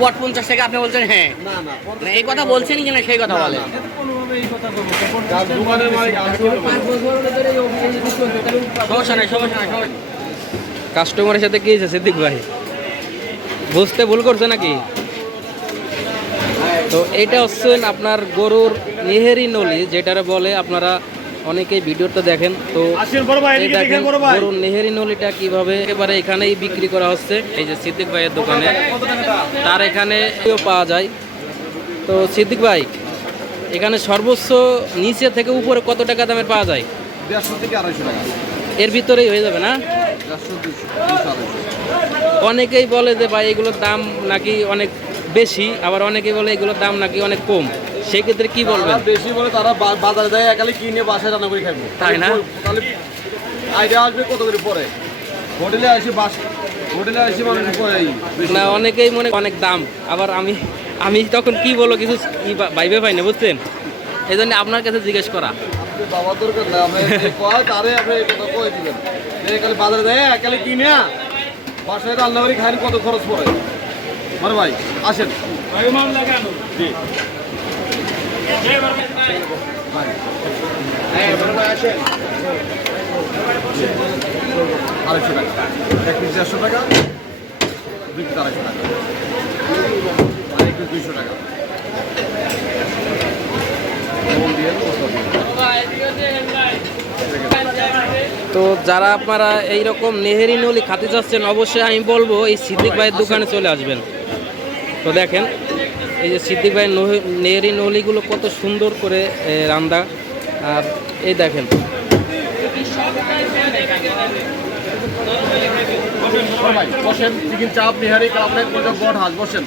বট পঞ্চাশ টাকা আপনি বলছেন হ্যাঁ না না মানে এই কথা বলছেন কি না সেই কথা বলে কোনোভাবে এই কথা বলব না। দোকানের মালিক আসবে সমস্যা নাই সমস্যা নাই সমস্যা নাই। কাস্টমারের সাথে কি হয়েছে সিদ্দিক ভাই বুঝতে ভুল করছে নাকি তো এটা হচ্ছেন আপনার গরুর নেহেরি নলি যেটারে বলে আপনারা অনেকেই ভিডিওটা দেখেন তো দেখেন গরুর নেহেরি নলিটা কীভাবে একেবারে এখানেই বিক্রি করা হচ্ছে। এই যে সিদ্দিক ভাইয়ের দোকানে। তার এখানে পাওয়া যায়। তো সিদ্দিক ভাই এখানে সর্বোচ্চ নিচে থেকে উপরে কত টাকা দামের পাওয়া যায়? দেড়শো থেকে আড়াইশো টাকা। এর ভিতরেই হয়ে যাবে না? অনেকেই বলে যে ভাই এগুলোর দাম নাকি অনেক বেশি আবার অনেকেই বলে এগুলোর দাম নাকি অনেক কম। সেক্ষেত্রে কি বলবেন? বেশি বলে তারা বাজারে যায় একালে কিনে বাসায় রান্না করে খাবে তাই না? তাহলে আইডিয়া আসবে কত করে পরে? হোটেলে আসি বাস হোটেলে আসি মানুষ না অনেকেই মনে অনেক দাম। আবার আমি আমি তখন কি বলব কিছু বা- ভাইবে পাই না বুঝছেন? এই জন্য আপনার কাছে জিজ্ঞেস করা। আপনি বাবার দরকার না আপনি কয় তারে আপনি কথা কয়ে দিবেন? যে একালে বাজারে যায় একালে কিনে বাসায় রান্না করে খাইলে কত খরচ পড়ে? মানে ভাই আসেন। জি। আড়াইশো টাকা আড়াইশো টাকা দুইশো টাকা। তো যারা আপনারা এইরকম নেহেরি নলি খাতে চাচ্ছেন অবশ্যই আমি বলব, এই সিদ্দিক ভাইয়ের দোকানে চলে আসবেন তো দেখেন এই যে সিদ্দিক নহে- নেহেরি নলিগুলো কত সুন্দর করে রান্দা। আর এই দেখেন। সবাই বসেন চিকেন চাপ নিহারি কালামনের কোনটা বড় হাঁস বসেন।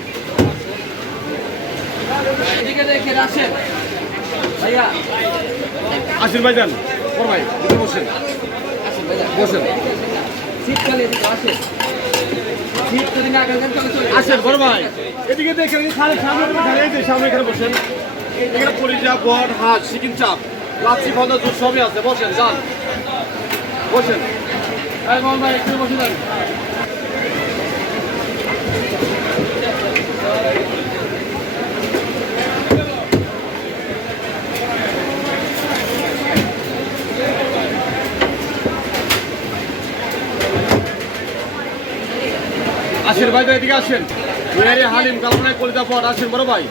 ভাই যান। ভাই বসেন। আসেন। বড় ভাই। এদিকে দেখেন সামনে সামনে এখানে বসেন। এখানে পরিজা, বট, হাঁস, সিকিম চাপ, লাচ্ছি ফন্দা দুধ সবই আছে। বসেন, যান। বসেন। ভাই, একটু বসে যান। আসেন ভাই এদিকে আসেন। বিহারি হালিম কালমনায় কলিতা পট আসেন বড় ভাই।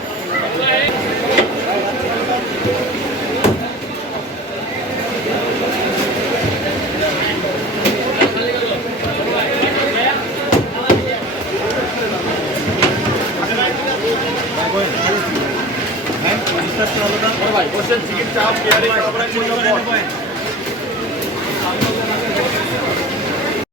ভাই